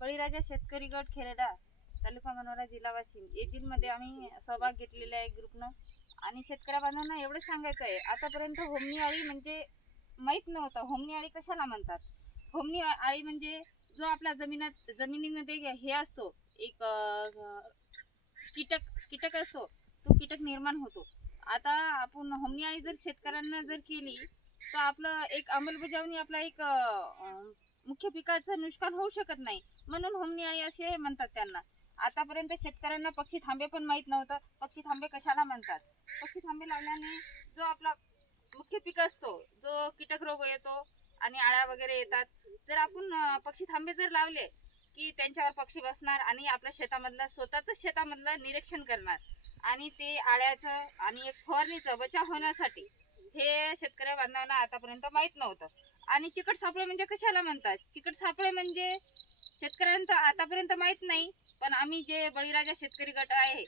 बळीराजा शेतकरी गट खेरडा तालुका मनोरा जिल्हा वाशिम येथील आम्ही सहभाग घेतलेला आहे ग्रुपनं. आणि शेतकऱ्या बांधवांना एवढं सांगायचं आहे, आतापर्यंत होमनी आळी म्हणजे माहीत नव्हतं. होमनी आळी कशाला म्हणतात? होमनी आळी म्हणजे जो आपल्या जमिनीमध्ये हे असतो, एक कीटक असतो, तो कीटक निर्माण होतो. आता आपण होमनी आळी जर शेतकऱ्यांना जर केली तर आपलं एक अंमलबजावणी, आपला एक मुख्य पिकाचं नुकसान होऊ शकत नाही, म्हणून होमनी आळी असे म्हणतात त्यांना. आतापर्यंत शेतकऱ्यांना पक्षी थांबे पण माहीत नव्हतं. पक्षी थांबे कशाला म्हणतात? पक्षी थांबे लावल्याने जो आपला मुख्य पीक असतो, जो कीटक रोग येतो आणि आळ्या वगैरे येतात, जर आपण पक्षी थांबे जर लावले की त्यांच्यावर पक्षी बसणार आणि आपल्या स्वतःच शेतामधलं निरीक्षण करणार, आणि ते आळ्याचं आणि एक फवारणीचं बचाव होण्यासाठी हे शेतकऱ्या बांधवांना आतापर्यंत माहीत नव्हतं. आणि चिकट सापळे म्हणजे कशाला म्हणतात? चिकट सापळे म्हणजे शेतकऱ्यांना आतापर्यंत माहीत नाही, पण आम्ही जे बळीराजा शेतकरी गट आहे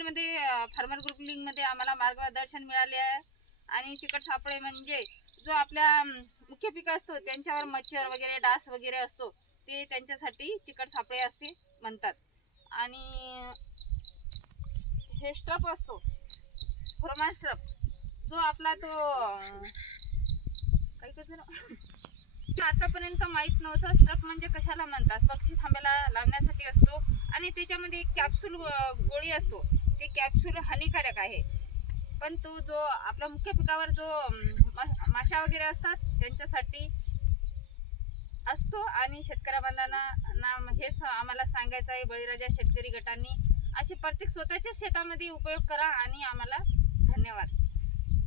मध्ये फार्मर ग्रुप लिंक मध्ये आम्हाला मार्गदर्शन मिळाले आहे. आणि चिकट सापळे म्हणजे जो आपल्या मुख्य पीक असतो त्यांच्यावर मच्छर वगैरे डास वगैरे असतो, ते त्यांच्यासाठी चिकट सापळे असते म्हणतात. आणि हे स्ट्रप असतो, फोरमान स्ट्रप, जो आपला तो आतापर्यंत माहीत नव्हतं. स्ट्रप म्हणजे कशाला म्हणतात? पक्षी थांब्याला लावण्यासाठी असतो आणि त्याच्यामध्ये एक कॅप्सूल गोळी असतो. ते कॅप्सूल हानिकारक आहे, पण तो जो आपल्या मुख्य पिकावर जो माशा वगैरे असतात त्यांच्यासाठी असतो. आणि शेतकऱ्या बांधवांना हेच आम्हाला सांगायचं आहे, बळीराजा शेतकरी गटांनी असे प्रत्येक स्वतःच्या शेतामध्ये उपयोग करा. आणि आम्हाला धन्यवाद.